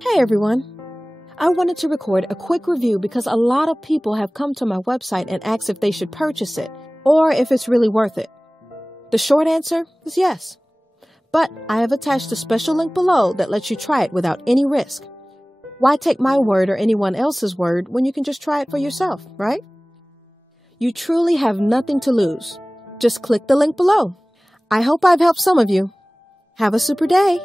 Hey everyone! I wanted to record a quick review because a lot of people have come to my website and asked if they should purchase it or if it's really worth it. The short answer is yes. But I have attached a special link below that lets you try it without any risk. Why take my word or anyone else's word when you can just try it for yourself, right? You truly have nothing to lose. Just click the link below. I hope I've helped some of you. Have a super day!